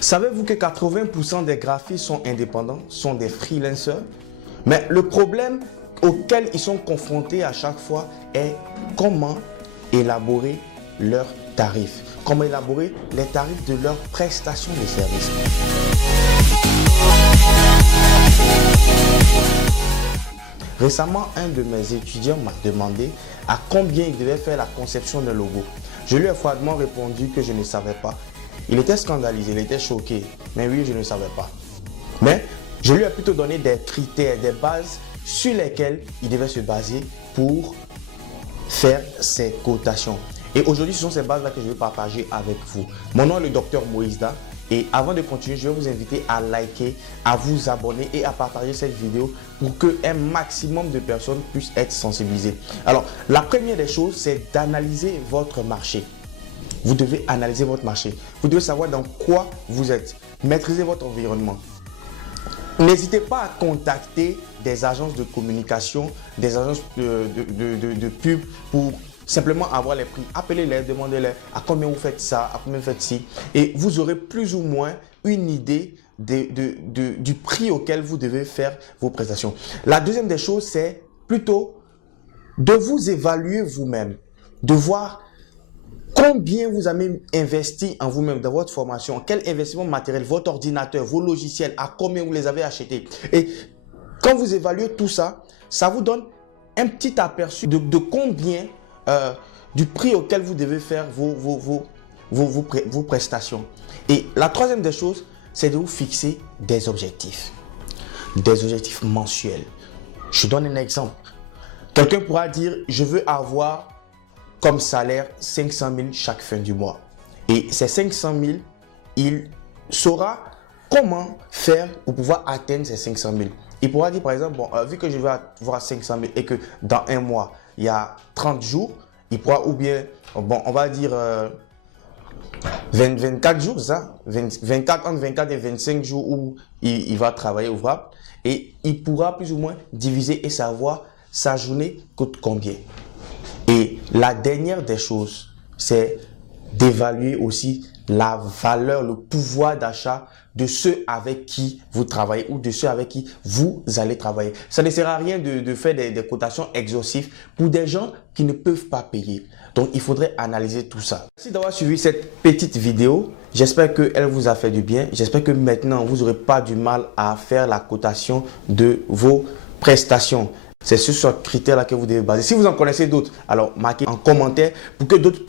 Savez-vous que 80% des graphistes sont indépendants, sont des freelancers? Mais le problème auquel ils sont confrontés à chaque fois est comment élaborer leurs tarifs, comment élaborer les tarifs de leurs prestations de services. Récemment, un de mes étudiants m'a demandé à combien il devait faire la conception d'un logo. Je lui ai froidement répondu que je ne savais pas. Il était scandalisé, il était choqué. Mais oui, je ne savais pas. Mais je lui ai plutôt donné des critères, des bases sur lesquelles il devait se baser pour faire ses cotations. Et aujourd'hui, ce sont ces bases-là que je vais partager avec vous. Mon nom est le docteur Moïse Da. Et avant de continuer, je vais vous inviter à liker, à vous abonner et à partager cette vidéo pour qu'un maximum de personnes puissent être sensibilisées. Alors, la première des choses, c'est d'analyser votre marché. Vous devez analyser votre marché. Vous devez savoir dans quoi vous êtes. Maîtriser votre environnement. N'hésitez pas à contacter des agences de communication, des agences de pub pour simplement avoir les prix. Appelez-les, demandez-les à combien vous faites ça, à combien vous faites ci. Et vous aurez plus ou moins une idée du prix auquel vous devez faire vos prestations. La deuxième des choses, c'est plutôt de vous évaluer vous-même, de voir combien vous avez investi en vous-même, dans votre formation, quel investissement matériel, votre ordinateur, vos logiciels, à combien vous les avez achetés. Et quand vous évaluez tout ça, ça vous donne un petit aperçu de combien, du prix auquel vous devez faire vos prestations. Et la troisième des choses, c'est de vous fixer des objectifs mensuels. Je donne un exemple. Quelqu'un pourra dire, je veux avoir comme salaire 500 000 chaque fin du mois. Et ces 500 000, il saura comment faire pour pouvoir atteindre ces 500 000. Il pourra dire par exemple, bon, vu que je vais avoir 500 000 et que dans un mois, il y a 30 jours, il pourra ou bien, bon, on va dire 24 jours, ça, 24, entre 24 et 25 jours où il va travailler ouvrable. Et il pourra plus ou moins diviser et savoir sa journée coûte combien. Et la dernière des choses, c'est d'évaluer aussi la valeur, le pouvoir d'achat de ceux avec qui vous travaillez ou de ceux avec qui vous allez travailler. Ça ne sert à rien de faire des cotations exhaustives pour des gens qui ne peuvent pas payer. Donc, il faudrait analyser tout ça. Merci d'avoir suivi cette petite vidéo. J'espère qu'elle vous a fait du bien. J'espère que maintenant, vous n'aurez pas du mal à faire la cotation de vos prestations. C'est sur ce critère-là que vous devez baser. Si vous en connaissez d'autres, alors marquez en commentaire pour que d'autres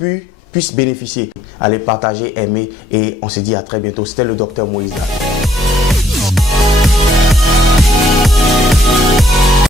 puissent bénéficier. Allez partager, aimer et on se dit à très bientôt. C'était le docteur Moïse Da.